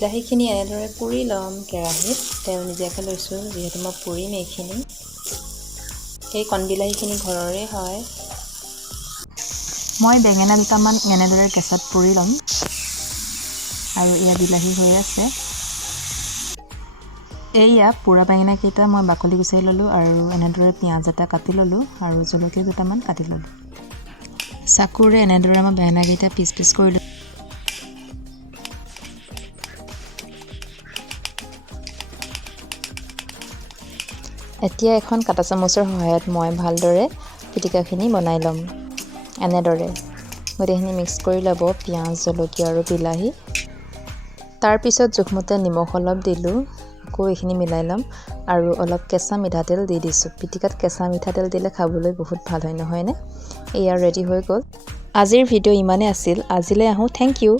বিলাহীখিনি এনেদৰে পুৰি ল'ম কেৰাহীত তেল নিদিয়াকৈ লৈছোঁ যিহেতু মই পুৰিম এইখিনি এই কণবিলাহীখিনি ঘৰৰে হয় মই বেঙেনা দুটামান এনেদৰে কেঁচাত পুৰি ল'ম আৰু এয়া বিলাহী হৈ আছে এয়া পুৰা বেঙেনাকেইটা মই বাকলি গুচাই ল'লোঁ আৰু এনেদৰে পিঁয়াজ এটা কাটি ল'লোঁ আৰু জলকীয়া দুটামান কাটি ল'লোঁ চাকুৰে এনেদৰে মই বেঙেনাকেইটা পিচ পিচ কৰি ল'লোঁ এতিয়া এখন কাটা চামুচৰ সহায়ত মই ভালদৰে পিটিকাখিনি বনাই ল'ম এনেদৰে গোটেইখিনি মিক্স কৰি ল'ব পিঁয়াজ জলকীয়া আৰু বিলাহী তাৰপিছত জোখমতে নিমখ অলপ দিলোঁ আকৌ এইখিনি মিলাই ল'ম আৰু অলপ কেঁচা মিঠাতেল দি দিছোঁ পিটিকাত কেঁচা মিঠাতেল দিলে খাবলৈ বহুত ভাল হয় নহয়নে এয়া ৰেডি হৈ গ'ল আজিৰ ভিডিঅ' ইমানেই আছিল আজিলৈ আহোঁ থেংক ইউ